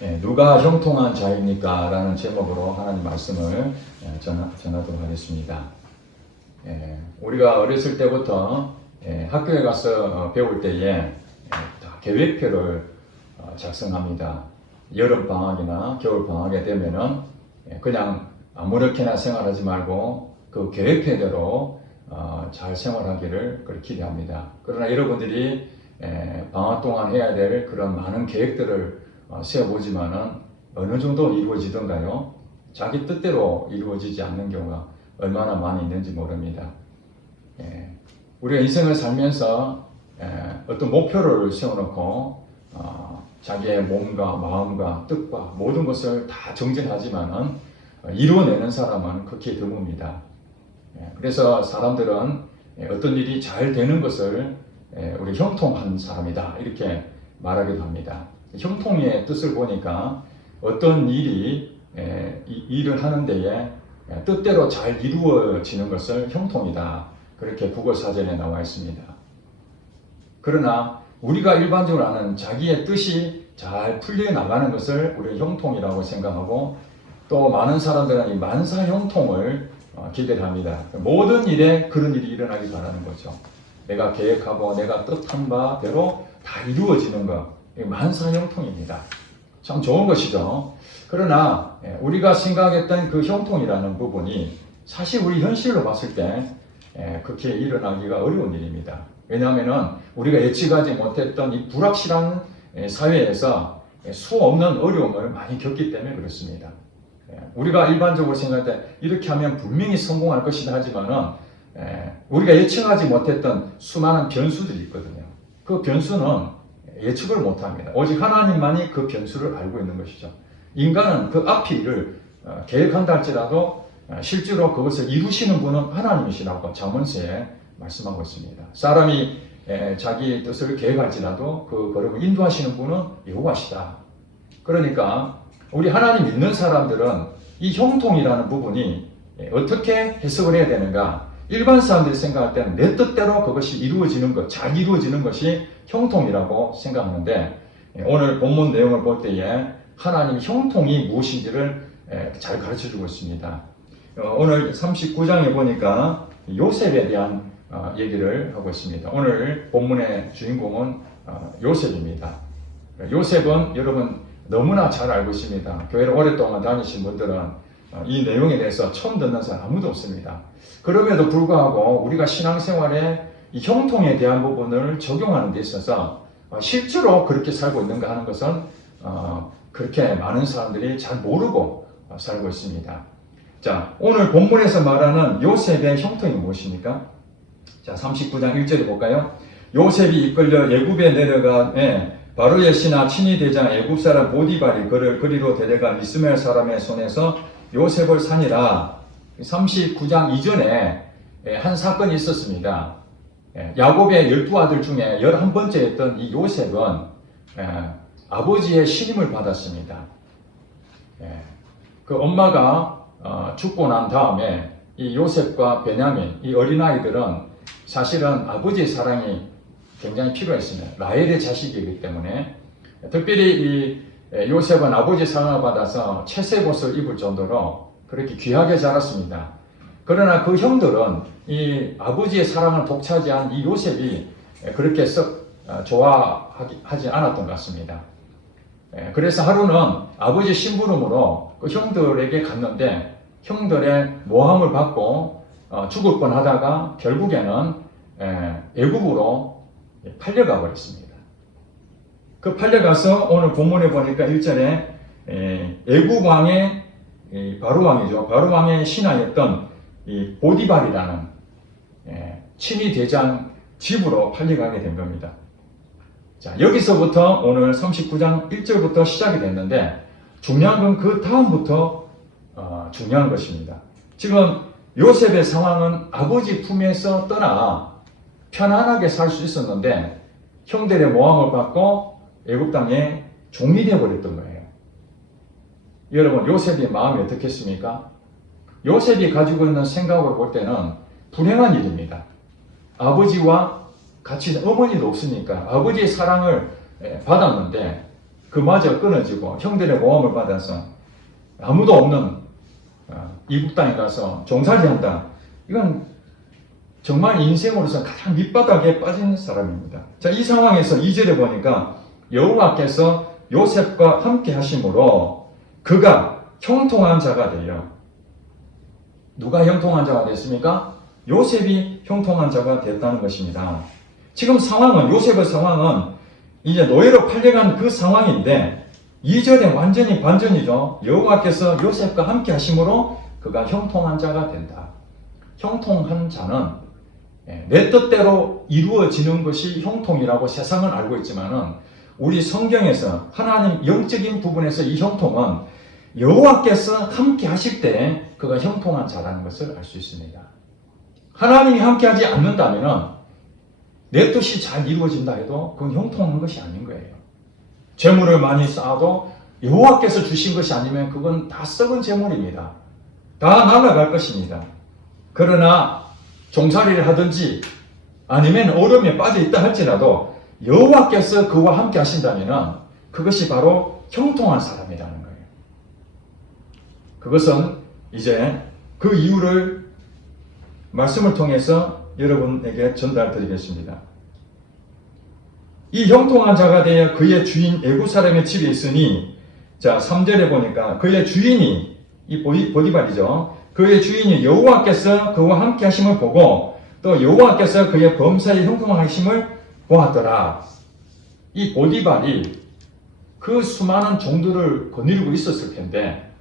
누가 형통한 자입니까? 라는 제목으로 하나님 말씀을 전하도록 하겠습니다. 우리가 어렸을 때부터 학교에 가서 배울 때에 다 계획표를 작성합니다. 여름방학이나 겨울방학이 되면은 그냥 아무렇게나 생활하지 말고 그 계획표대로 잘 생활하기를 기대합니다. 그러나 여러분들이 방학 동안 해야 될 그런 많은 계획들을 세워보지만은 어느 정도 이루어지던가요? 자기 뜻대로 이루어지지 않는 경우가 얼마나 많이 있는지 모릅니다. 우리가 인생을 살면서 어떤 목표를 세워놓고 자기의 몸과 마음과 뜻과 모든 것을 다 정진하지만은 이루어내는 사람은 극히 드뭅니다. 그래서 사람들은 어떤 일이 잘 되는 것을 우리 형통한 사람이다 이렇게 말하기도 합니다. 형통의 뜻을 보니까 어떤 일이 일을 하는 데에 뜻대로 잘 이루어지는 것을 형통이다 그렇게 국어사전에 나와 있습니다. 그러나 우리가 일반적으로 아는 자기의 뜻이 잘 풀려나가는 것을 우리는 형통이라고 생각하고 또 많은 사람들은 이 만사형통을 기대를 합니다. 모든 일에 그런 일이 일어나길 바라는 거죠. 내가 계획하고 내가 뜻한 바대로 다 이루어지는 것, 만사형통입니다. 참 좋은 것이죠. 그러나 우리가 생각했던 그 형통이라는 부분이 사실 우리 현실로 봤을 때 그렇게 일어나기가 어려운 일입니다. 왜냐하면 우리가 예측하지 못했던 이 불확실한 사회에서 수 없는 어려움을 많이 겪기 때문에 그렇습니다. 우리가 일반적으로 생각할 때 이렇게 하면 분명히 성공할 것이다 하지만은 우리가 예측하지 못했던 수많은 변수들이 있거든요. 그 변수는 예측을 못합니다. 오직 하나님만이 그 변수를 알고 있는 것이죠. 인간은 그 앞의 일을 계획한다 할지라도 실제로 그것을 이루시는 분은 하나님이시라고 잠언서에 말씀하고 있습니다. 사람이 자기 뜻을 계획할지라도 그 걸음을 인도하시는 분은 여호와시다. 그러니까 우리 하나님 믿는 사람들은 이 형통이라는 부분이 어떻게 해석을 해야 되는가? 일반 사람들이 생각할 때는 내 뜻대로 그것이 이루어지는 것, 잘 이루어지는 것이 형통이라고 생각하는데 오늘 본문 내용을 볼 때에 하나님 형통이 무엇인지를 잘 가르쳐 주고 있습니다. 오늘 39장에 보니까 요셉에 대한 얘기를 하고 있습니다. 오늘 본문의 주인공은 요셉입니다. 요셉은 여러분 너무나 잘 알고 있습니다. 교회를 오랫동안 다니신 분들은 이 내용에 대해서 처음 듣는 사람 아무도 없습니다. 그럼에도 불구하고 우리가 신앙생활에 이 형통에 대한 부분을 적용하는 데 있어서 실제로 그렇게 살고 있는가 하는 것은 그렇게 많은 사람들이 잘 모르고 살고 있습니다. 자, 오늘 본문에서 말하는 요셉의 형통이 무엇입니까? 자, 39장 1절에 볼까요? 요셉이 이끌려 애굽에 내려가 바로의 신하 친위 대장 애굽 사람 보디발이 그를 그리로 데려간 이스마엘 사람의 손에서 요셉을 산이라. 39장 이전에 한 사건이 있었습니다. 야곱의 12아들 중에 11번째였던 이 요셉은 아버지의 신임을 받았습니다. 그 엄마가 죽고 난 다음에 이 요셉과 베냐민, 이 어린아이들은 사실은 아버지의 사랑이 굉장히 필요했습니다. 라헬의 자식이기 때문에 특별히 이 요셉은 아버지의 사랑을 받아서 채색 옷을 입을 정도로 그렇게 귀하게 자랐습니다. 그러나 그 형들은 이 아버지의 사랑을 독차지한 이 요셉이 그렇게 썩 좋아하지 않았던 것 같습니다. 그래서 하루는 아버지 심부름으로 그 형들에게 갔는데 형들의 모함을 받고 죽을 뻔하다가 결국에는 애굽으로 팔려가 버렸습니다. 그 팔려가서 오늘 본문에 보니까 1절에 애굽 왕의 바로 왕이죠. 바로 왕의 신하였던 이 보디발이라는 친위 대장 집으로 팔려가게 된 겁니다. 자, 여기서부터 오늘 39장 1절부터 시작이 됐는데 중요한 건 그 다음부터 중요한 것입니다. 지금 요셉의 상황은 아버지 품에서 떠나 편안하게 살 수 있었는데 형들의 모함을 받고 애굽 땅에 종이 되어 버렸던 거예요. 여러분, 요셉의 마음이 어떻겠습니까? 요셉이 가지고 있는 생각을 볼 때는 불행한 일입니다. 아버지와 같이 어머니도 없으니까 아버지의 사랑을 받았는데 그마저 끊어지고 형들의 모함을 받아서 아무도 없는 이국 땅에 가서 종살이한다. 이건 정말 인생으로서 가장 밑바닥에 빠진 사람입니다. 자, 이 상황에서 2절에 보니까 여호와께서 요셉과 함께 하심으로 그가 형통한 자가 되어. 누가 형통한 자가 됐습니까? 요셉이 형통한 자가 됐다는 것입니다. 지금 상황은, 요셉의 상황은 이제 노예로 팔려간 그 상황인데 2절에 완전히 반전이죠. 여호와께서 요셉과 함께 하심으로 그가 형통한 자가 된다. 형통한 자는 내 뜻대로 이루어지는 것이 형통이라고 세상은 알고 있지만은 우리 성경에서 하나님 영적인 부분에서 이 형통은 여호와께서 함께 하실 때 그가 형통한 자라는 것을 알 수 있습니다. 하나님이 함께 하지 않는다면은 내 뜻이 잘 이루어진다 해도 그건 형통한 것이 아닌 거예요. 재물을 많이 쌓아도 여호와께서 주신 것이 아니면 그건 다 썩은 재물입니다. 다 날아갈 것입니다. 그러나 종살이를 하든지 아니면 어려움에 빠져 있다 할지라도 여호와께서 그와 함께 하신다면 그것이 바로 형통한 사람이라는 거예요. 그것은 이제 그 이유를 말씀을 통해서 여러분에게 전달드리겠습니다. 이 형통한 자가 되어 그의 주인 애굽 사람의 집에 있으니, 자 3절에 보니까 그의 주인이 이 보디발이죠. 그의 주인이 여호와께서 그와 함께 하심을 보고 또 여호와께서 그의 범사에 형통하심을 보았더라. 이 보디발이 그 수많은 종들을 거느리고 있었을 텐데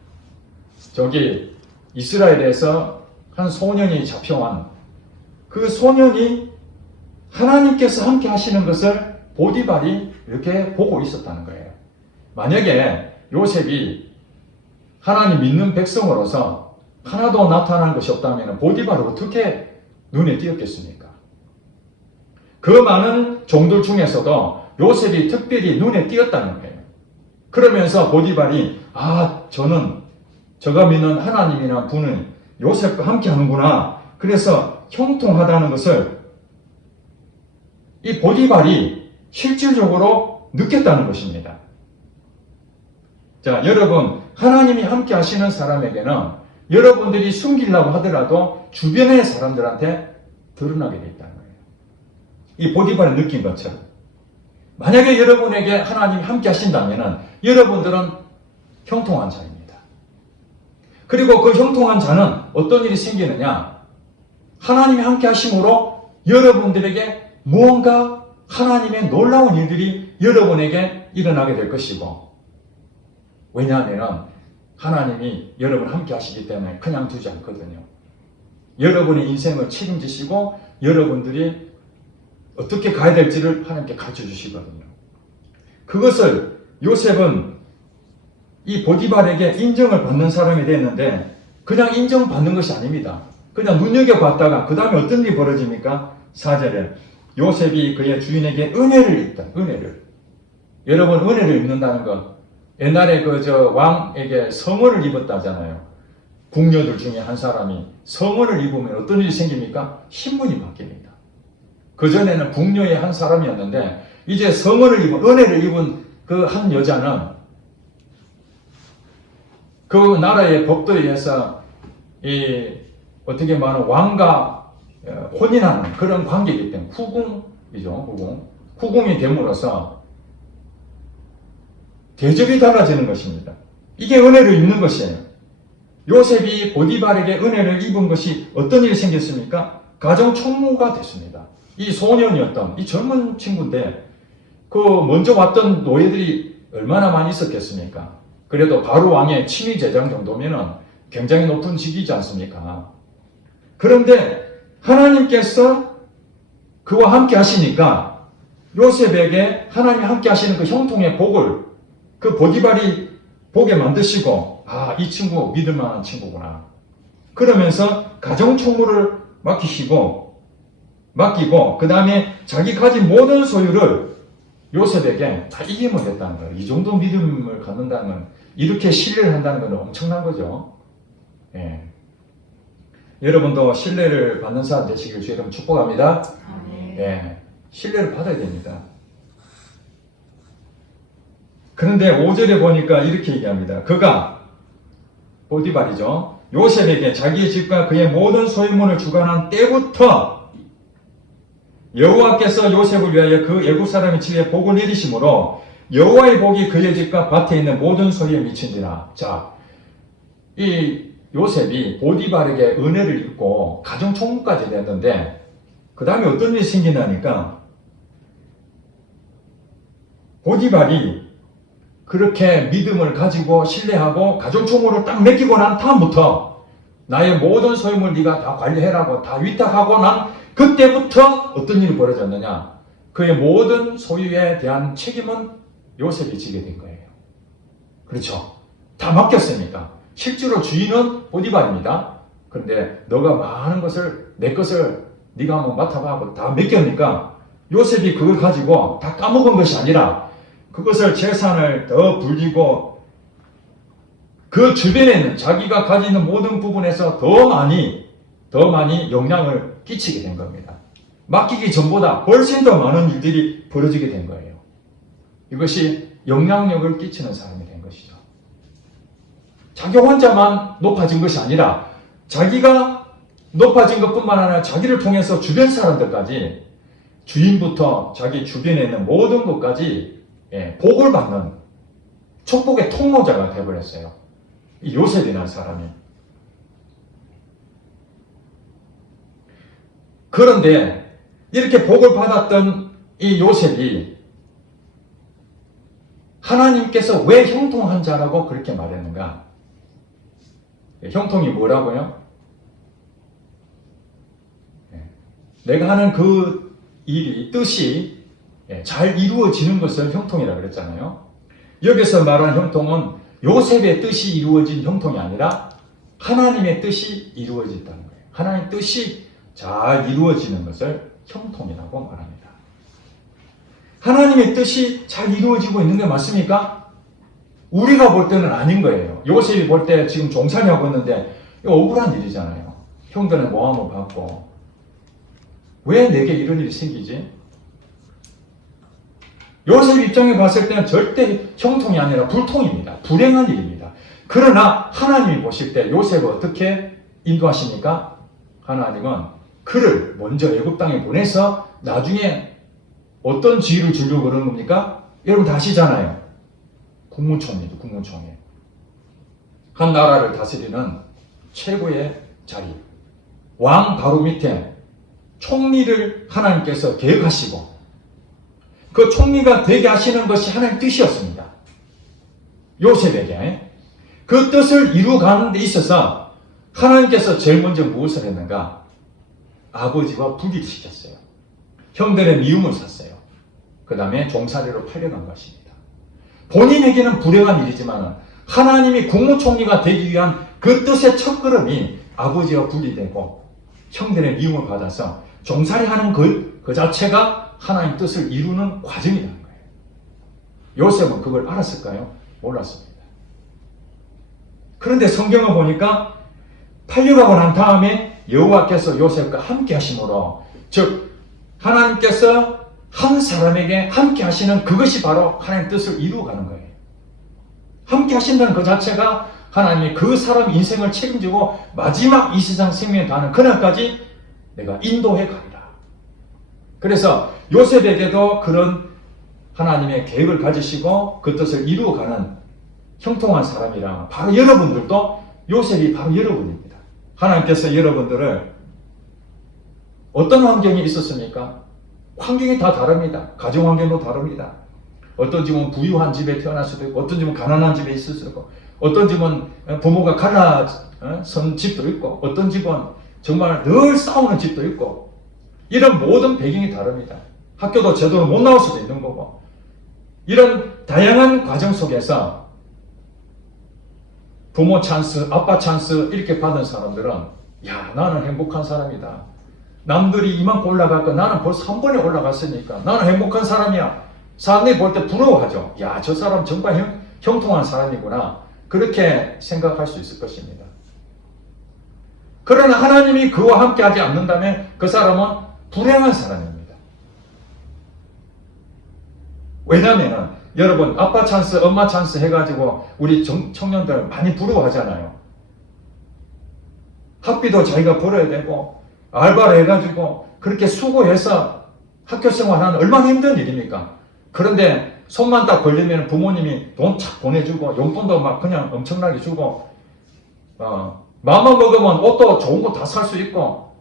저기 이스라엘에서 한 소년이 잡혀온 그 소년이 하나님께서 함께 하시는 것을 보디발이 이렇게 보고 있었다는 거예요. 만약에 요셉이 하나님 믿는 백성으로서 하나도 나타난 것이 없다면 보디발이 어떻게 눈에 띄었겠습니까? 그 많은 종들 중에서도 요셉이 특별히 눈에 띄었다는 거예요. 그러면서 보디발이 저는 저가 믿는 하나님이란 분은 요셉과 함께 하는구나. 그래서 형통하다는 것을 이 보디발이 실질적으로 느꼈다는 것입니다. 자, 여러분, 하나님이 함께 하시는 사람에게는 여러분들이 숨기려고 하더라도 주변의 사람들한테 드러나게 되어 있다는 거예요. 이 보디발이 느낀 것처럼. 만약에 여러분에게 하나님이 함께 하신다면 여러분들은 형통한 자입니다. 그리고 그 형통한 자는 어떤 일이 생기느냐? 하나님이 함께 하심으로 여러분들에게 무언가 하나님의 놀라운 일들이 여러분에게 일어나게 될 것이고, 왜냐하면 하나님이 여러분 함께 하시기 때문에 그냥 두지 않거든요. 여러분의 인생을 책임지시고 여러분들이 어떻게 가야 될지를 하나님께 가르쳐 주시거든요. 그것을 요셉은 이 보디발에게 인정을 받는 사람이 됐는데 그냥 인정받는 것이 아닙니다. 그냥 눈여겨봤다가 그 다음에 어떤 일이 벌어집니까? 4절에 요셉이 그의 주인에게 은혜를 입다. 은혜를. 여러분, 은혜를 입는다는 것, 옛날에 왕에게 성원을 입었다잖아요. 궁녀들 중에 한 사람이 성원을 입으면 어떤 일이 생깁니까? 신분이 바뀝니다. 그전에는 궁녀의 한 사람이었는데 이제 성원을 입은, 은혜를 입은 그 한 여자는 그 나라의 법도에 의해서 어떻게 말하면 왕과 혼인하는 그런 관계이기 때문에 후궁이죠. 후궁이 됨으로써 대접이 달라지는 것입니다. 이게 은혜를 입는 것이에요. 요셉이 보디발에게 은혜를 입은 것이 어떤 일이 생겼습니까? 가정 총무가 됐습니다. 이 소년이었던 이 젊은 친구인데 그 먼저 왔던 노예들이 얼마나 많이 있었겠습니까? 그래도 바로 왕의 친위 제장 정도면은 굉장히 높은 직위지 않습니까? 그런데 하나님께서 그와 함께 하시니까 요셉에게 하나님이 함께 하시는 그 형통의 복을 그 보디발이 보게 만드시고, 이 친구 믿을 만한 친구구나. 그러면서 가정 총무를 맡기고 그 다음에 자기 가진 모든 소유를 요셉에게 다 이임을 했다는 거예요. 이 정도 믿음을 갖는다는 건, 이렇게 신뢰를 한다는 건 엄청난 거죠. 예. 여러분도 신뢰를 받는 사람 되시길 주의 이름 축복합니다. 예. 신뢰를 받아야 됩니다. 그런데 5절에 보니까 이렇게 얘기합니다. 그가 보디발이죠. 요셉에게 자기의 집과 그의 모든 소유물을 주관한 때부터 여호와께서 요셉을 위하여 그 애굽 사람의 집에 복을 내리심으로 여호와의 복이 그의 집과 밭에 있는 모든 소유에 미친지라. 자, 이 요셉이 보디발에게 은혜를 입고 가정 총무까지 됐는데 그 다음에 어떤 일이 생긴다니까 보디발이 그렇게 믿음을 가지고 신뢰하고 가정 총무를 딱 맡기고 난 다음부터 나의 모든 소유물 네가 다 관리해라고 다 위탁하고 난 그때부터 어떤 일이 벌어졌느냐, 그의 모든 소유에 대한 책임은 요셉이 지게 된 거예요. 그렇죠? 다 맡겼으니까. 실제로 주인은 보디발입니다. 그런데 너가 많은 것을 내 것을 네가 한번 맡아봐 하고 다 맡겼으니까 요셉이 그걸 가지고 다 까먹은 것이 아니라 그것을 재산을 더 불리고 그 주변에 있는 자기가 가지고 있는 모든 부분에서 더 많이 영향을 끼치게 된 겁니다. 맡기기 전보다 훨씬 더 많은 일들이 벌어지게 된 거예요. 이것이 영향력을 끼치는 사람이 된 것이죠. 자기 혼자만 높아진 것이 아니라 자기가 높아진 것뿐만 아니라 자기를 통해서 주변 사람들까지 주인부터 자기 주변에 있는 모든 것까지 복을 받는 축복의 통로자가 되어버렸어요. 이 요셉이라는 사람이. 그런데 이렇게 복을 받았던 이 요셉이 하나님께서 왜 형통한 자라고 그렇게 말했는가? 형통이 뭐라고요? 내가 하는 그 일이, 뜻이 잘 이루어지는 것을 형통이라고 그랬잖아요. 여기서 말한 형통은 요셉의 뜻이 이루어진 형통이 아니라 하나님의 뜻이 이루어졌다는 거예요. 하나님의 뜻이 잘 이루어지는 것을 형통이라고 말합니다. 하나님의 뜻이 잘 이루어지고 있는 게 맞습니까? 우리가 볼 때는 아닌 거예요. 요셉이 볼 때 지금 종살이 하고 있는데 이거 억울한 일이잖아요. 형들의 모함을 받고 왜 내게 이런 일이 생기지? 요셉 입장에 봤을 때는 절대 형통이 아니라 불통입니다. 불행한 일입니다. 그러나 하나님이 보실 때 요셉을 어떻게 인도하십니까? 하나님은 그를 먼저 애굽 땅에 보내서 나중에 어떤 지위를 주려고 그러는 겁니까? 여러분 다 아시잖아요. 국무총리죠. 국무총리. 한 나라를 다스리는 최고의 자리. 왕 바로 밑에 총리를 하나님께서 계획하시고 그 총리가 되게 하시는 것이 하나님의 뜻이었습니다. 요셉에게. 그 뜻을 이루어가는 데 있어서 하나님께서 제일 먼저 무엇을 했는가? 아버지와 분리를 시켰어요. 형들의 미움을 샀어요. 그 다음에 종살이로 팔려간 것입니다. 본인에게는 불행한 일이지만 하나님이 국무총리가 되기 위한 그 뜻의 첫걸음이 아버지와 분리되고 형들의 미움을 받아서 종살이하는 그 자체가 하나님 뜻을 이루는 과정이라는 거예요. 요셉은 그걸 알았을까요? 몰랐습니다. 그런데 성경을 보니까 팔려가고 난 다음에 여호와께서 요셉과 함께 하심으로, 즉 하나님께서 한 사람에게 함께 하시는 그것이 바로 하나님의 뜻을 이루어가는 거예요. 함께 하신다는 그 자체가 하나님이 그 사람 인생을 책임지고 마지막 이 세상 생명에 다하는 그날까지 내가 인도해 가리라. 그래서 요셉에게도 그런 하나님의 계획을 가지시고 그 뜻을 이루어가는 형통한 사람이라 바로 여러분들도 요셉이 바로 여러분입니다. 하나님께서 여러분들을 어떤 환경이 있었습니까? 환경이 다 다릅니다. 가정 환경도 다릅니다. 어떤 집은 부유한 집에 태어날 수도 있고 어떤 집은 가난한 집에 있을 수도 있고 어떤 집은 부모가 갈라선 집도 있고 어떤 집은 정말 늘 싸우는 집도 있고 이런 모든 배경이 다릅니다. 학교도 제대로 못 나올 수도 있는 거고 이런 다양한 과정 속에서 부모 찬스, 아빠 찬스 이렇게 받은 사람들은 야 나는 행복한 사람이다. 남들이 이만큼 올라갈까 나는 벌써 한 번에 올라갔으니까 나는 행복한 사람이야. 사람들이 볼 때 부러워하죠. 야 저 사람 정말 형통한 사람이구나. 그렇게 생각할 수 있을 것입니다. 그러나 하나님이 그와 함께 하지 않는다면 그 사람은 불행한 사람입니다. 왜냐하면 여러분 아빠 찬스, 엄마 찬스 해가지고 우리 청년들 많이 부러워하잖아요. 학비도 자기가 벌어야 되고 알바를 해가지고 그렇게 수고해서 학교 생활하는 얼마나 힘든 일입니까? 그런데 손만 딱 걸리면 부모님이 돈 착 보내주고 용돈도 막 그냥 엄청나게 주고 마음만 먹으면 옷도 좋은 거 다 살 수 있고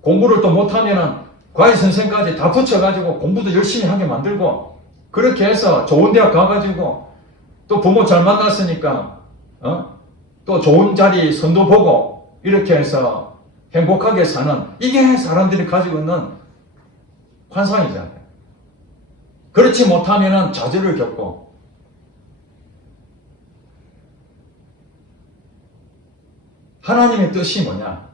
공부를 또 못하면은 과외 선생까지 다 붙여가지고 공부도 열심히 하게 만들고 그렇게 해서 좋은 대학 가가지고 또 부모 잘 만났으니까 또 좋은 자리 선도 보고 이렇게 해서 행복하게 사는 이게 사람들이 가지고 있는 환상이잖아요. 그렇지 못하면은 좌절을 겪고 하나님의 뜻이 뭐냐?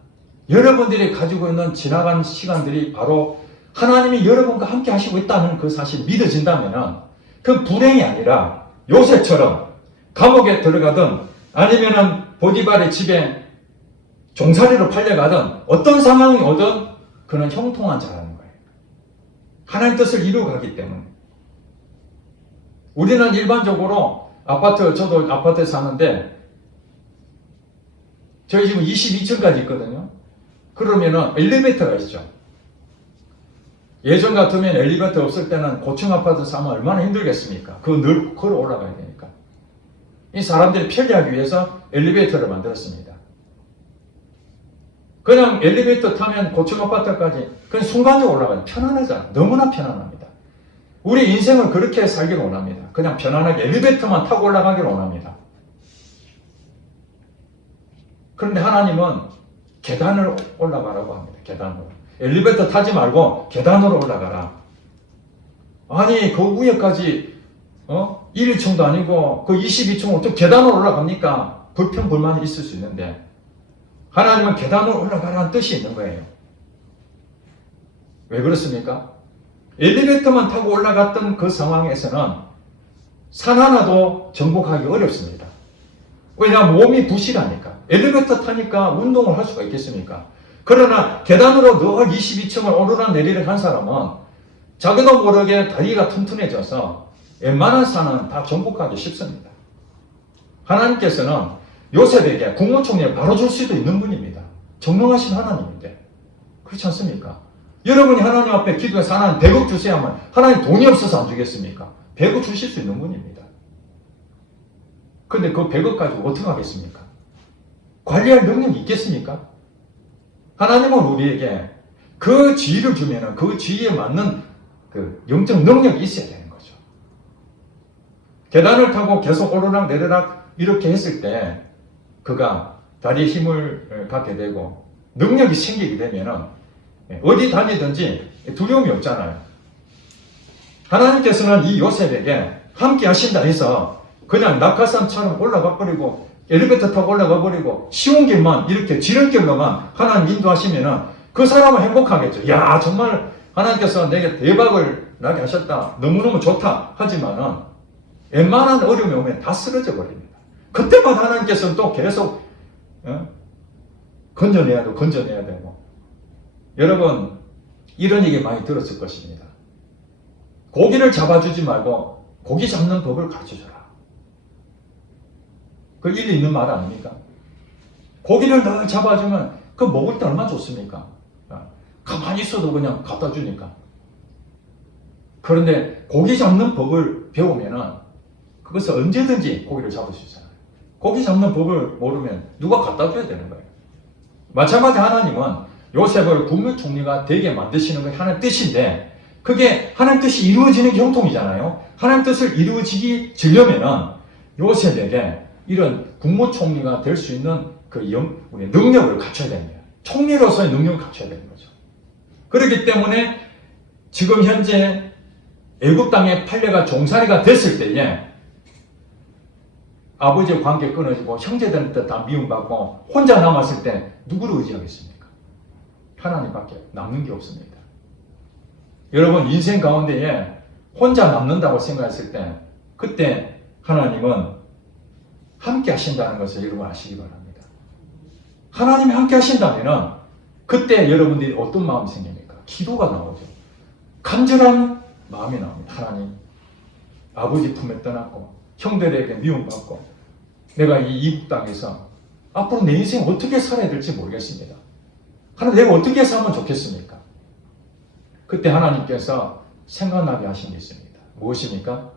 여러분들이 가지고 있는 지나간 시간들이 바로 하나님이 여러분과 함께 하시고 있다는 그 사실이 믿어진다면 그 불행이 아니라 요셉처럼 감옥에 들어가든 아니면은 보디발의 집에 종살이로 팔려가든 어떤 상황이 오든 그는 형통한 자라는 거예요. 하나님 뜻을 이루어가기 때문에. 우리는 일반적으로 저도 아파트에 사는데 저희 집은 22층까지 있거든요. 그러면은 엘리베이터가 있죠. 예전 같으면 엘리베이터 없을 때는 고층 아파트 사면 얼마나 힘들겠습니까? 그거 늘 걸어 올라가야 되니까. 이 사람들이 편리하기 위해서 엘리베이터를 만들었습니다. 그냥 엘리베이터 타면 고층 아파트까지 그냥 순간적으로 올라가요. 편안하잖아요. 너무나 편안합니다. 우리 인생을 그렇게 살기를 원합니다. 그냥 편안하게 엘리베이터만 타고 올라가기를 원합니다. 그런데 하나님은 계단을 올라가라고 합니다. 계단으로. 엘리베이터 타지 말고 계단으로 올라가라. 아니 그 위에까지 1층도 아니고 그 22층 어떻게 계단으로 올라갑니까? 불평불만이 있을 수 있는데 하나님은 계단으로 올라가라는 뜻이 있는 거예요. 왜 그렇습니까? 엘리베이터만 타고 올라갔던 그 상황에서는 산 하나도 정복하기 어렵습니다. 왜냐하면 몸이 부실하니까. 엘리베이터 타니까 운동을 할 수가 있겠습니까? 그러나 계단으로 늘 22층을 오르락내리락 한 사람은 자기도 모르게 다리가 튼튼해져서 웬만한 산은 다 정복하기 쉽습니다. 하나님께서는 요셉에게 국무총리를 바로 줄 수도 있는 분입니다. 정명하신 하나님인데 그렇지 않습니까? 여러분이 하나님 앞에 기도해서 하나님 100억 주세요 하면 하나님 돈이 없어서 안 주겠습니까? 100억 주실 수 있는 분입니다. 근데 그 100억 가지고 어떻게 하겠습니까? 관리할 능력이 있겠습니까? 하나님은 우리에게 그 지위를 주면은 그 지위에 맞는 그 영적 능력이 있어야 되는 거죠. 계단을 타고 계속 오르락내리락 이렇게 했을 때 그가 다리에 힘을 갖게 되고 능력이 생기게 되면은 어디 다니든지 두려움이 없잖아요. 하나님께서는 이 요셉에게 함께 하신다 해서 그냥 낙하산처럼 올라가 버리고 엘리베이터 타고 올라가 버리고 쉬운 길만 이렇게 지름길로만 하나님 인도하시면은 그 사람은 행복하겠죠. 야 정말 하나님께서 내게 대박을 나게 하셨다. 너무너무 좋다. 하지만은 웬만한 어려움이 오면 다 쓰러져 버립니다. 그때마다 하나님께서는 또 계속 건져내야 되고 여러분 이런 얘기 많이 들었을 것입니다. 고기를 잡아주지 말고 고기 잡는 법을 가르쳐줘라. 그 일리 있는 말 아닙니까? 고기를 늘 잡아주면 그 먹을 때 얼마나 좋습니까? 가만히 있어도 그냥 갖다 주니까. 그런데 고기 잡는 법을 배우면은 그것을 언제든지 고기를 잡을 수 있잖아요. 고기 잡는 법을 모르면 누가 갖다 줘야 되는 거예요. 마찬가지 하나님은 요셉을 국무총리가 되게 만드시는 게 하나님 뜻인데 그게 하나님 뜻이 이루어지는 게 형통이잖아요. 하나님 뜻을 이루어지려면은 요셉에게 이런 국무총리가 될 수 있는 그 우리 능력을 갖춰야 됩니다. 총리로서의 능력을 갖춰야 되는 거죠. 그렇기 때문에 지금 현재 애굽 땅에 팔려가 종살이가 됐을 때에 아버지의 관계 끊어지고 형제들한테 다 미움받고 혼자 남았을 때 누구를 의지하겠습니까? 하나님밖에 남는 게 없습니다. 여러분 인생 가운데에 혼자 남는다고 생각했을 때 그때 하나님은 함께 하신다는 것을 여러분 아시기 바랍니다. 하나님이 함께 하신다면 그때 여러분들이 어떤 마음이 생깁니까? 기도가 나오죠. 간절한 마음이 나옵니다. 하나님 아버지 품에 떠났고 형들에게 미움받고 내가 이 이국 땅에서 앞으로 내 인생 어떻게 살아야 될지 모르겠습니다. 하나님, 내가 어떻게 살면 좋겠습니까? 그때 하나님께서 생각나게 하신 게 있습니다. 무엇입니까?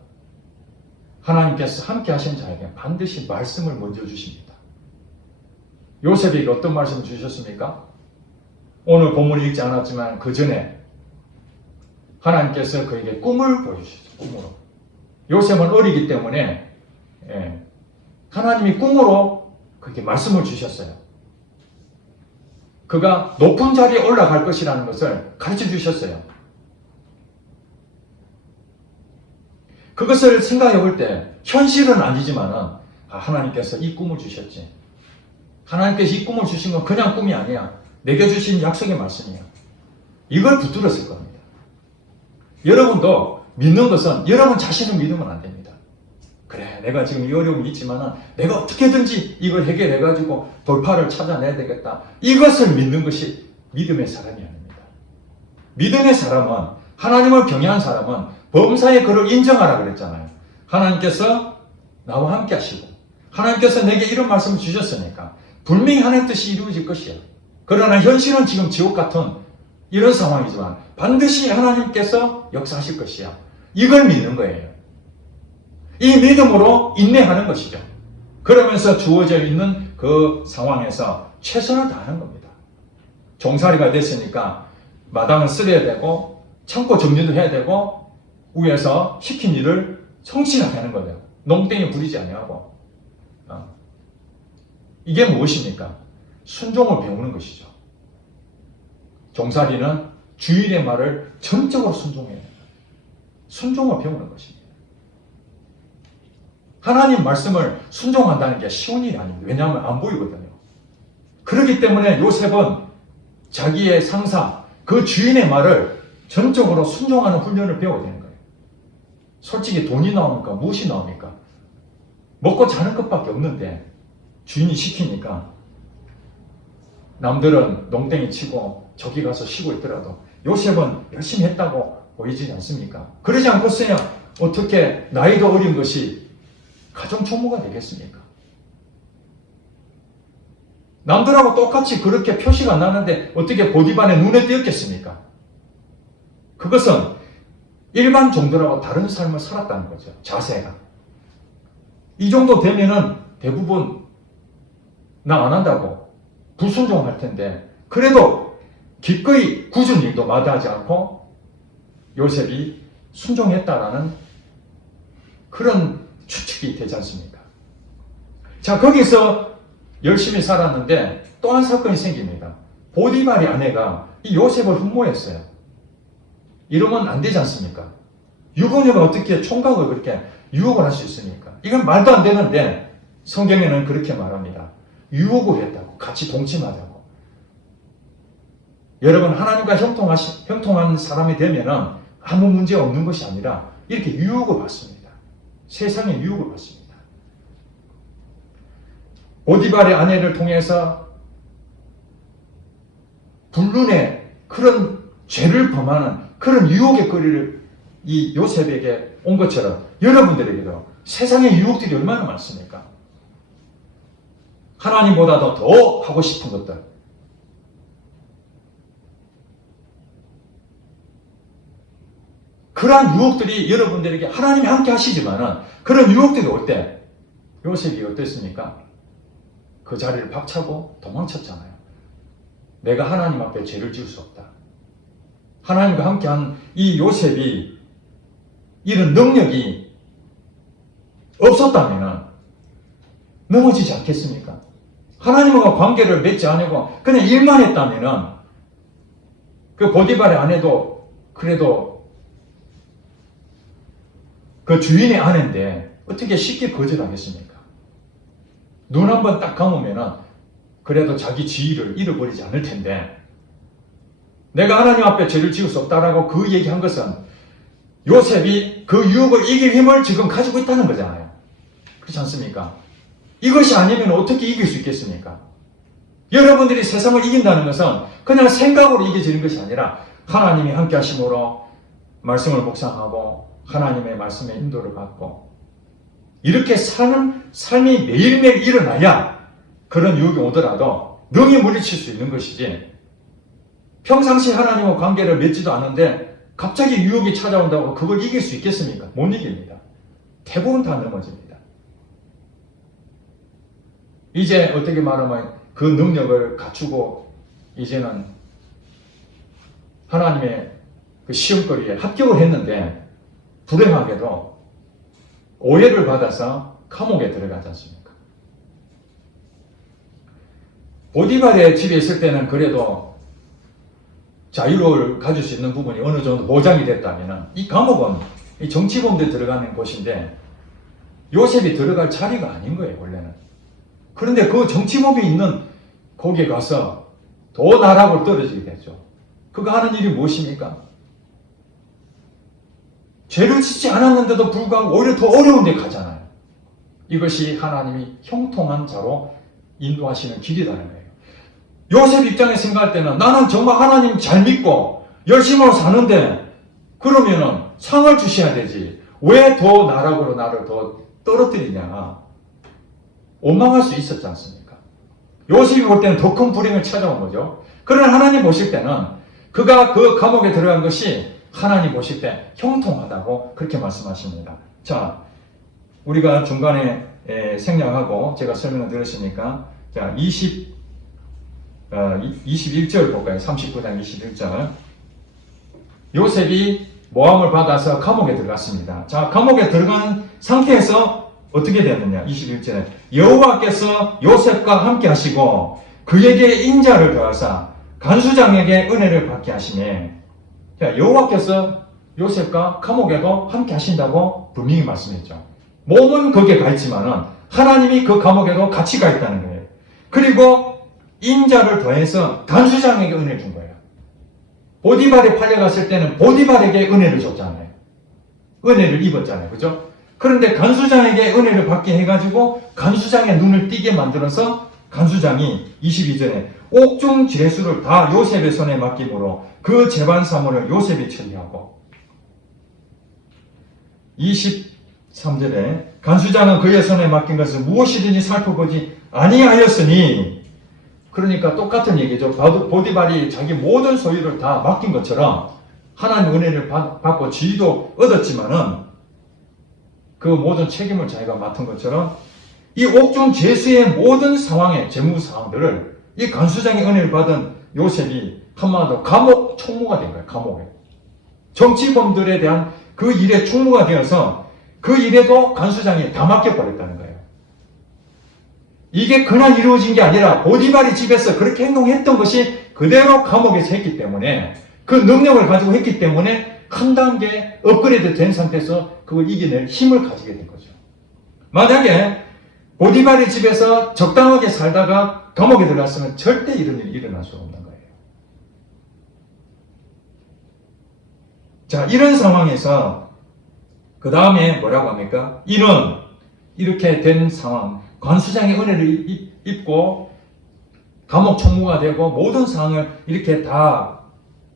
하나님께서 함께 하신 자에게 반드시 말씀을 먼저 주십니다. 요셉에게 어떤 말씀을 주셨습니까? 오늘 본문을 읽지 않았지만 그 전에 하나님께서 그에게 꿈을 보여주셨죠. 꿈으로. 요셉은 어리기 때문에 하나님이 꿈으로 그렇게 말씀을 주셨어요. 그가 높은 자리에 올라갈 것이라는 것을 가르쳐 주셨어요. 그것을 생각해 볼 때 현실은 아니지만 하나님께서 이 꿈을 주셨지. 하나님께서 이 꿈을 주신 건 그냥 꿈이 아니야. 내게 주신 약속의 말씀이야. 이걸 붙들었을 겁니다. 여러분도 믿는 것은 여러분 자신을 믿으면 안 됩니다. 그래, 내가 지금 이 어려움이 있지만 내가 어떻게든지 이걸 해결해가지고 돌파를 찾아내야 되겠다. 이것을 믿는 것이 믿음의 사람이 아닙니다. 믿음의 사람은, 하나님을 경외한 사람은 범사의 그를 인정하라 그랬잖아요. 하나님께서 나와 함께 하시고 하나님께서 내게 이런 말씀을 주셨으니까 분명히 하나님 뜻이 이루어질 것이야. 그러나 현실은 지금 지옥 같은 이런 상황이지만 반드시 하나님께서 역사하실 것이야. 이걸 믿는 거예요. 이 믿음으로 인내하는 것이죠. 그러면서 주어져 있는 그 상황에서 최선을 다하는 겁니다. 종살이가 됐으니까 마당을 쓸어야 되고 창고 정리도 해야 되고 위에서 시킨 일을 성실하게 하는 거예요. 농땡이 부리지 아니하고. 이게 무엇입니까? 순종을 배우는 것이죠. 종살이는 주인의 말을 전적으로 순종해야 됩니다. 순종을 배우는 것입니다. 하나님 말씀을 순종한다는 게 쉬운 일이 아닙니다. 왜냐하면 안 보이거든요. 그렇기 때문에 요셉은 자기의 상사, 그 주인의 말을 전적으로 순종하는 훈련을 배워야 되는 거예요. 솔직히 돈이 나옵니까? 무엇이 나옵니까? 먹고 자는 것밖에 없는데 주인이 시키니까 남들은 농땡이 치고 저기 가서 쉬고 있더라도 요셉은 열심히 했다고 보이지 않습니까? 그러지 않고서야 어떻게 나이도 어린 것이 가정 총무가 되겠습니까? 남들하고 똑같이 그렇게 표시가 안 나는데 어떻게 보디발의 눈에 띄었겠습니까? 그것은 일반 종들하고 다른 삶을 살았다는 거죠. 자세가. 이 정도 되면은 대부분 나 안 한다고 불순종할 텐데 그래도 기꺼이 굳은 일도 마다하지 않고 요셉이 순종했다라는 그런 추측이 되지 않습니까? 자, 거기서 열심히 살았는데 또 한 사건이 생깁니다. 보디발의 아내가 이 요셉을 흠모했어요. 이러면 안 되지 않습니까? 유부녀가 어떻게 총각을 그렇게 유혹을 할 수 있습니까? 이건 말도 안 되는데 성경에는 그렇게 말합니다. 유혹을 했다고. 같이 동침하자고. 여러분, 하나님과 형통한 사람이 되면은 아무 문제 없는 것이 아니라 이렇게 유혹을 받습니다. 세상에 유혹을 받습니다. 보디발의 아내를 통해서 불륜의 그런 죄를 범하는 그런 유혹의 거리를 이 요셉에게 온 것처럼 여러분들에게도 세상의 유혹들이 얼마나 많습니까? 하나님보다도 더 하고 싶은 것들. 그러한 유혹들이 여러분들에게 하나님이 함께 하시지만은 그런 유혹들이 올 때 요셉이 어땠습니까? 그 자리를 박차고 도망쳤잖아요. 내가 하나님 앞에 죄를 지을 수 없다. 하나님과 함께한 이 요셉이 이런 능력이 없었다면 넘어지지 않겠습니까? 하나님과 관계를 맺지 않고 그냥 일만 했다면 그 보디발의 아내도 그래도 그 주인의 아내인데 어떻게 쉽게 거절하겠습니까? 눈 한번 딱 감으면 그래도 자기 지위를 잃어버리지 않을 텐데 내가 하나님 앞에 죄를 지을 수 없다라고 그 얘기한 것은 요셉이 그 유혹을 이길 힘을 지금 가지고 있다는 거잖아요. 그렇지 않습니까? 이것이 아니면 어떻게 이길 수 있겠습니까? 여러분들이 세상을 이긴다는 것은 그냥 생각으로 이겨지는 것이 아니라 하나님이 함께 하심으로 말씀을 묵상하고 하나님의 말씀에 인도를 받고 이렇게 사는 삶이 매일매일 일어나야 그런 유혹이 오더라도 능히 물리칠 수 있는 것이지, 평상시 하나님과 관계를 맺지도 않은데 갑자기 유혹이 찾아온다고 그걸 이길 수 있겠습니까? 못 이깁니다. 대부분 다 넘어집니다. 이제 어떻게 말하면 그 능력을 갖추고 이제는 하나님의 그 시험거리에 합격을 했는데 불행하게도 오해를 받아서 감옥에 들어가지 않습니까? 보디발의 집에 있을 때는 그래도 자유를 가질 수 있는 부분이 어느 정도 보장이 됐다면 이 감옥은 이 정치범들이 들어가는 곳인데 요셉이 들어갈 자리가 아닌 거예요, 원래는. 그런데 그 정치범이 있는 거기에 가서 더 나락으로 떨어지게 됐죠. 그가 하는 일이 무엇입니까? 죄를 짓지 않았는데도 불구하고 오히려 더 어려운 데 가잖아요. 이것이 하나님이 형통한 자로 인도하시는 길이라는 거예요. 요셉 입장에 생각할 때는 나는 정말 하나님 잘 믿고 열심히 사는데 그러면은 상을 주셔야 되지. 왜 더 나락으로 나를 더 떨어뜨리냐. 원망할 수 있었지 않습니까? 요셉이 볼 때는 더 큰 불행을 찾아온 거죠. 그러나 하나님 보실 때는 그가 그 감옥에 들어간 것이 하나님 보실 때 형통하다고 그렇게 말씀하십니다. 자, 우리가 중간에 생략하고 제가 설명을 들으시니까 자, 21절 볼까요? 39장 21절. 요셉이 모함을 받아서 감옥에 들어갔습니다. 자, 감옥에 들어간 상태에서 어떻게 되느냐? 21절에 여호와께서 요셉과 함께 하시고 그에게 인자를 더하사 간수장에게 은혜를 받게 하시네. 자, 여호와께서 요셉과 감옥에도 함께 하신다고 분명히 말씀했죠. 몸은 거기에 가 있지만은 하나님이 그 감옥에도 같이 가 있다는 거예요. 그리고 인자를 더해서 간수장에게 은혜를 준 거예요. 보디발에 팔려갔을 때는 보디발에게 은혜를 줬잖아요. 은혜를 입었잖아요. 그죠? 그런데 간수장에게 은혜를 받게 해가지고 간수장의 눈을 띄게 만들어서 간수장이 22절에 옥중 죄수를 다 요셉의 손에 맡김으로 그 재반 사물을 요셉이 처리하고 23절에 간수장은 그의 손에 맡긴 것을 무엇이든지 살펴보지 아니하였으니, 그러니까 똑같은 얘기죠. 보디발이 자기 모든 소유를 다 맡긴 것처럼 하나님 은혜를 받고 지위도 얻었지만은 그 모든 책임을 자기가 맡은 것처럼 이 옥중 죄수의 모든 상황의 재무 사항들을 이 간수장의 은혜를 받은 요셉이 한마디로 감옥 총무가 된 거예요. 감옥에. 정치범들에 대한 그 일에 총무가 되어서 그 일에도 간수장이 다 맡겨버렸다는 거예요. 이게 그냥 이루어진 게 아니라 보디발이 집에서 그렇게 행동했던 것이 그대로 감옥에서 했기 때문에 그 능력을 가지고 했기 때문에 한 단계 업그레이드 된 상태에서 그걸 이겨낼 힘을 가지게 된 거죠. 만약에 보디발의 집에서 적당하게 살다가 감옥에 들어갔으면 절대 이런 일이 일어날 수 없는 거예요. 자, 이런 상황에서 그 다음에 뭐라고 합니까? 이는 이렇게 된 상황, 관수장의 은혜를 입고 감옥 총무가 되고 모든 상황을 이렇게 다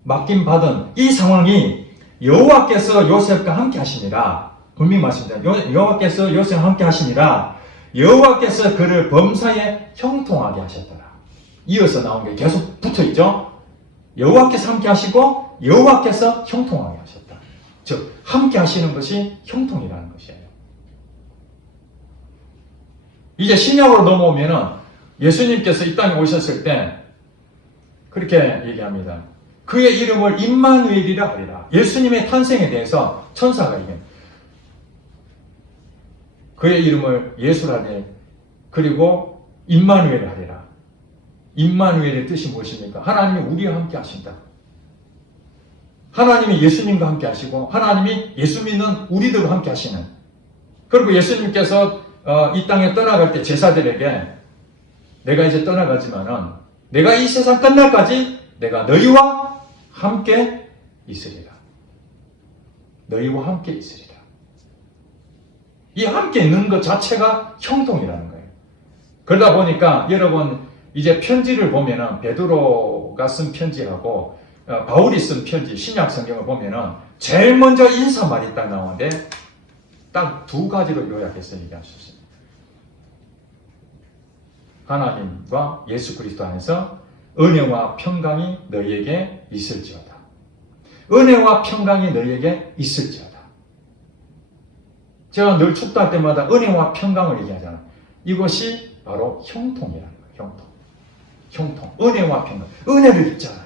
맡김받은 이 상황이 여호와께서 요셉과 함께 하시니라. 분명히 말씀드립니다. 여호와께서 요셉과 함께 하시니라. 여호와께서 그를 범사에 형통하게 하셨더라. 이어서 나온 게 계속 붙어있죠. 여호와께서 함께 하시고 여호와께서 형통하게 하셨다. 즉 함께 하시는 것이 형통이라는 것이에요. 이제 신약으로 넘어오면은 예수님께서 이 땅에 오셨을 때 그렇게 얘기합니다. 그의 이름을 임마누엘이라 하리라. 예수님의 탄생에 대해서 천사가 얘기합니다. 그의 이름을 예수라네. 그리고 임마누엘 하리라. 임마누엘의 뜻이 무엇입니까? 하나님이 우리와 함께 하신다. 하나님이 예수님과 함께 하시고 하나님이 예수 믿는 우리들과 함께 하시는. 그리고 예수님께서 이 땅에 떠나갈 때 제사들에게 내가 이제 떠나가지만은 내가 이 세상 끝날까지 내가 너희와 함께 있으리라. 너희와 함께 있으리라. 이 함께 있는 것 자체가 형통이라는 거예요. 그러다 보니까 여러분 이제 편지를 보면은 베드로가 쓴 편지하고 바울이 쓴 편지, 신약 성경을 보면은 제일 먼저 인사말이 딱 나오는데 딱 두 가지로 요약해서 얘기할 수 있습니다. 하나님과 예수 그리스도 안에서 은혜와 평강이 너희에게 있을지어다. 은혜와 평강이 너희에게 있을지어다. 제가 늘 축도할 때마다 은혜와 평강을 얘기하잖아요. 이것이 바로 형통이라는 거예요. 형통. 은혜와 평강. 은혜를 입잖아요.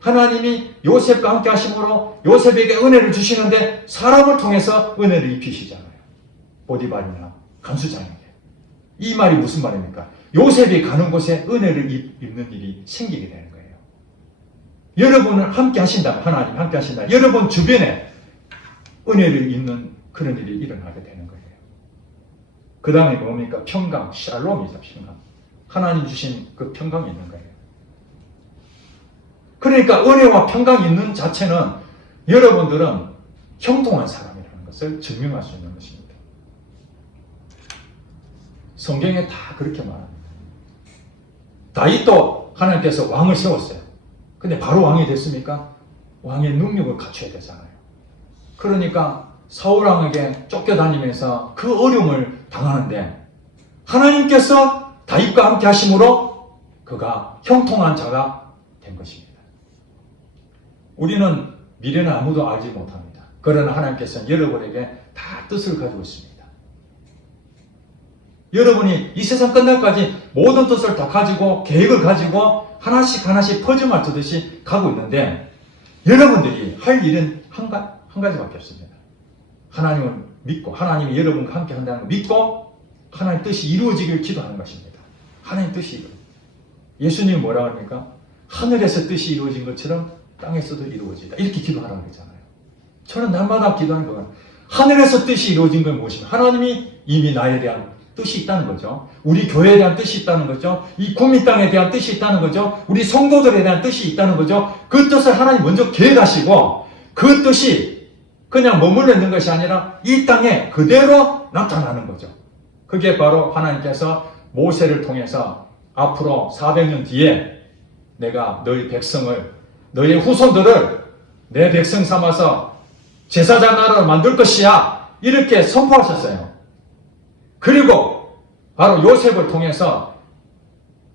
하나님이 요셉과 함께 하심으로 요셉에게 은혜를 주시는데 사람을 통해서 은혜를 입히시잖아요. 보디발이나 간수장에게. 이 말이 무슨 말입니까? 요셉이 가는 곳에 은혜를 입는 일이 생기게 되는 거예요. 여러분을 함께 하신다면, 하나님 함께 하신다면 여러분 주변에 은혜를 입는 그런 일이 일어나게 되는 거예요. 그 다음에 뭡니까? 평강, 샬롬이죠. 평강. 하나님 주신 그 평강이 있는 거예요. 그러니까 은혜와 평강이 있는 자체는 여러분들은 형통한 사람이라는 것을 증명할 수 있는 것입니다. 성경에 다 그렇게 말합니다. 다윗도 하나님께서 왕을 세웠어요. 근데 바로 왕이 됐습니까? 왕의 능력을 갖춰야 되잖아요. 그러니까 사울왕에게 쫓겨다니면서 그 어려움을 당하는데 하나님께서 다윗과 함께 하심으로 그가 형통한 자가 된 것입니다. 우리는 미래는 아무도 알지 못합니다. 그러나 하나님께서는 여러분에게 다 뜻을 가지고 있습니다. 여러분이 이 세상 끝날까지 모든 뜻을 다 가지고 계획을 가지고 하나씩 퍼즐 맞추듯이 가고 있는데 여러분들이 할 일은 한 가지밖에 없습니다. 하나님을 믿고 하나님이 여러분과 함께 한다는 걸 믿고 하나님 뜻이 이루어지길 기도하는 것입니다. 하나님 뜻이 이루어지길. 예수님이 뭐라고 합니까? 하늘에서 뜻이 이루어진 것처럼 땅에서도 이루어지다. 이렇게 기도하라고 그랬잖아요. 저는 날마다 기도하는 거예요. 하늘에서 뜻이 이루어진 건 무엇입니까? 하나님이 이미 나에 대한 뜻이 있다는 거죠. 우리 교회에 대한 뜻이 있다는 거죠. 이 국민 땅에 대한 뜻이 있다는 거죠. 우리 성도들에 대한 뜻이 있다는 거죠. 그 뜻을 하나님 먼저 계획하시고 그 뜻이 그냥 머물러 있는 것이 아니라 이 땅에 그대로 나타나는 거죠. 그게 바로 하나님께서 모세를 통해서 앞으로 400년 뒤에 내가 너희 백성을 너희 후손들을 내 백성 삼아서 제사장 나라를 만들 것이야. 이렇게 선포하셨어요. 그리고 바로 요셉을 통해서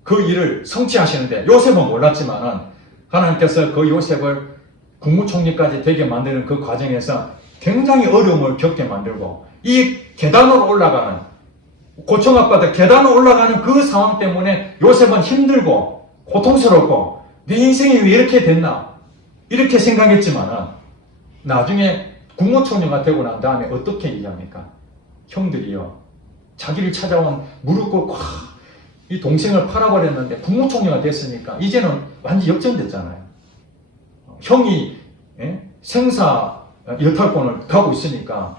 그 일을 성취하시는데 요셉은 몰랐지만은 하나님께서 그 요셉을 국무총리까지 되게 만드는 그 과정에서 굉장히 어려움을 겪게 만들고 이 계단으로 올라가는 고청학받아 계단으로 올라가는 그 상황 때문에 요셉은 힘들고 고통스럽고 내 인생이 왜 이렇게 됐나 이렇게 생각했지만은 나중에 국무총리가 되고 난 다음에 어떻게 얘기합니까? 형들이요 자기를 찾아온 무릎 꿇고 이 동생을 팔아버렸는데 국무총리가 됐으니까 이제는 완전히 역전됐잖아요. 형이 생사 여탈권을 가고 있으니까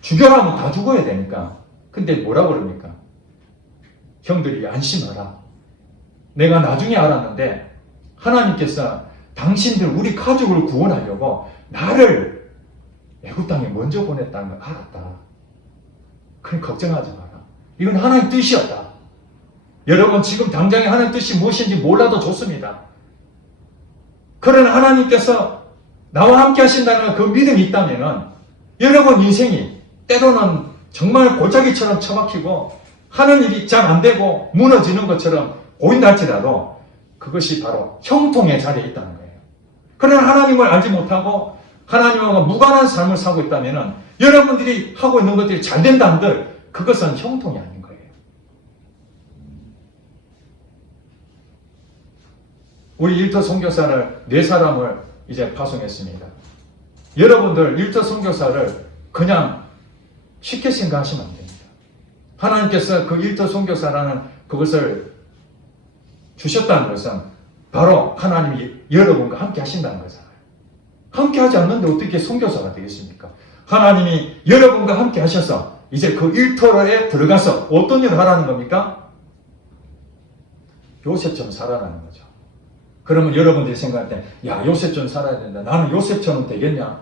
죽여라면 다 죽어야 되니까. 근데 뭐라고 그럽니까? 형들이 안심하라. 내가 나중에 알았는데 하나님께서 당신들 우리 가족을 구원하려고 나를 애굽 땅에 먼저 보냈다는 걸 알았다. 그럼 걱정하지 마라. 이건 하나님 뜻이었다. 여러분 지금 당장에 하나님 뜻이 무엇인지 몰라도 좋습니다. 그러나 하나님께서 나와 함께 하신다는 그 믿음이 있다면 여러분 인생이 때로는 정말 골짜기처럼 처박히고 하는 일이 잘 안 되고 무너지는 것처럼 보인다 할지라도 그것이 바로 형통의 자리에 있다는 거예요. 그러나 하나님을 알지 못하고 하나님과 무관한 삶을 살고 있다면 여러분들이 하고 있는 것들이 잘 된다 한들 그것은 형통이 아닌 거예요. 우리 일터 선교사를 4사람을 이제 파송했습니다. 여러분들 일터 선교사를 그냥 쉽게 생각하시면 안 됩니다. 하나님께서 그 일터 선교사라는 그것을 주셨다는 것은 바로 하나님이 여러분과 함께 하신다는 거잖아요. 함께 하지 않는데 어떻게 선교사가 되겠습니까? 하나님이 여러분과 함께 하셔서 이제 그 일터에 들어가서 어떤 일을 하라는 겁니까? 요셉처럼 살아라는 거죠. 그러면 여러분들이 생각할 때, 야, 요셉처럼 살아야 된다. 나는 요셉처럼 되겠냐?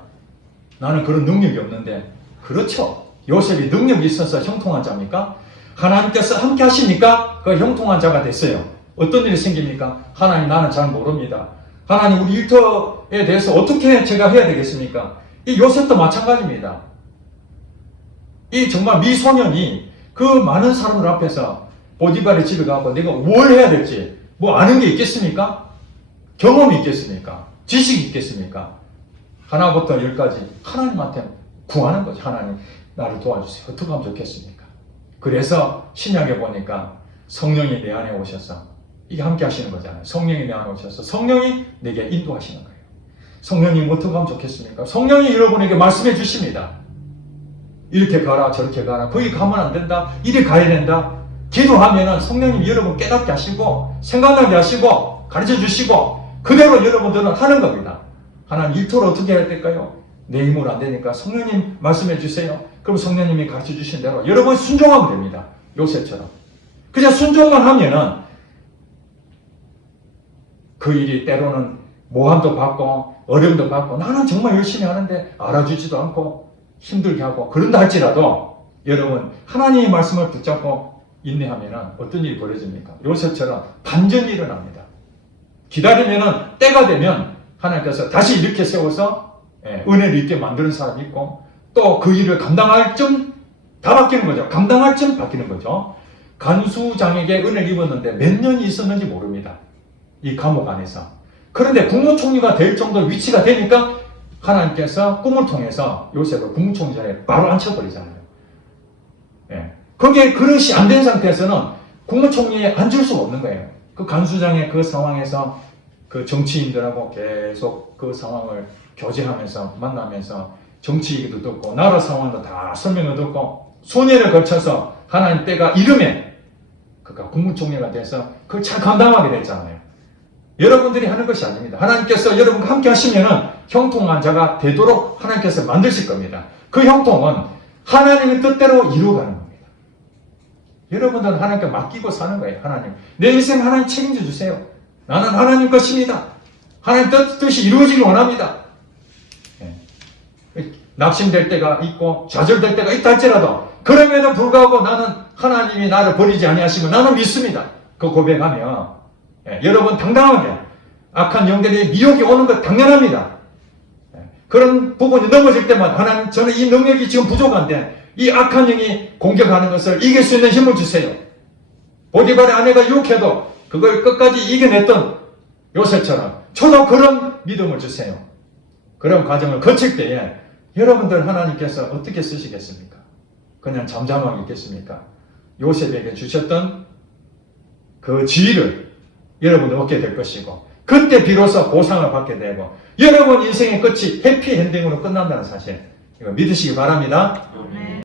나는 그런 능력이 없는데. 그렇죠. 요셉이 능력이 있어서 형통한 자입니까? 하나님께서 함께 하시니까 그 형통한 자가 됐어요. 어떤 일이 생깁니까? 하나님 나는 잘 모릅니다. 하나님 우리 일터에 대해서 어떻게 제가 해야 되겠습니까? 이 요셉도 마찬가지입니다. 이 정말 미소년이 그 많은 사람들 앞에서 보디발의 집에 가고 내가 뭘 해야 될지 뭐 아는 게 있겠습니까? 경험이 있겠습니까? 지식이 있겠습니까? 하나부터 열까지 하나님한테 구하는 거죠. 하나님 나를 도와주세요. 어떻게 하면 좋겠습니까? 그래서 신약에 보니까 성령이 내 안에 오셔서 이게 함께 하시는 거잖아요. 성령이 내 안에 오셔서 성령이 내게 인도하시는 거예요. 성령님 어떻게 하면 좋겠습니까? 성령이 여러분에게 말씀해 주십니다. 이렇게 가라 저렇게 가라 거기 가면 안 된다 이리 가야 된다. 기도하면은 성령님 여러분 깨닫게 하시고 생각나게 하시고 가르쳐 주시고 그대로 여러분들은 하는 겁니다. 하나님 일터를 어떻게 해야 될까요? 내 힘으로 안 되니까 성령님 말씀해 주세요. 그럼 성령님이 가르쳐 주신 대로 여러분 순종하면 됩니다. 요셉처럼. 그냥 순종만 하면은 그 일이 때로는 모함도 받고 어려움도 받고 나는 정말 열심히 하는데 알아주지도 않고 힘들게 하고 그런다 할지라도 여러분 하나님의 말씀을 붙잡고 인내하면은 어떤 일이 벌어집니까? 요셉처럼 반전이 일어납니다. 기다리면은 때가 되면 하나님께서 다시 이렇게 세워서 은혜를 있게 만드는 사람이 있고 또 그 일을 감당할 쯤 다 바뀌는 거죠. 감당할 쯤 바뀌는 거죠. 간수장에게 은혜를 입었는데 몇 년이 있었는지 모릅니다. 이 감옥 안에서. 그런데 국무총리가 될 정도 위치가 되니까 하나님께서 꿈을 통해서 요셉을 국무총리 자리에 바로 앉혀버리잖아요. 거기에 그릇이 안 된 상태에서는 국무총리에 앉을 수가 없는 거예요. 그 간수장의 그 상황에서 그 정치인들하고 계속 그 상황을 교제하면서 만나면서 정치 얘기도 듣고 나라 상황도 다 설명을 듣고 수년을 거쳐서 하나님 때가 이름에 그가 국무총리가 돼서 그걸 잘 감당하게 됐잖아요. 여러분들이 하는 것이 아닙니다. 하나님께서 여러분과 함께 하시면은 형통한 자가 되도록 하나님께서 만드실 겁니다. 그 형통은 하나님의 뜻대로 이루어가는 겁니다. 여러분들은 하나님께 맡기고 사는 거예요. 하나님. 내 인생 하나님 책임져 주세요. 나는 하나님 것입니다. 하나님 뜻이 이루어지길 원합니다. 낙심될 때가 있고 좌절될 때가 있다 할지라도 그럼에도 불구하고 나는 하나님이 나를 버리지 아니하시면 나는 믿습니다. 그 고백하면 여러분 당당하게 악한 영들이 미혹이 오는 것 당연합니다. 그런 부분이 넘어질 때마다 하나님 저는 이 능력이 지금 부족한데 이 악한 영이 공격하는 것을 이길 수 있는 힘을 주세요. 보디발의 아내가 유혹해도 그걸 끝까지 이겨냈던 요셉처럼 저도 그런 믿음을 주세요. 그런 과정을 거칠 때에 여러분들 하나님께서 어떻게 쓰시겠습니까? 그냥 잠잠하게 있겠습니까? 요셉에게 주셨던 그 지위를 여러분은 얻게 될 것이고 그때 비로소 보상을 받게 되고 여러분 인생의 끝이 해피엔딩으로 끝난다는 사실 이거 믿으시기 바랍니다.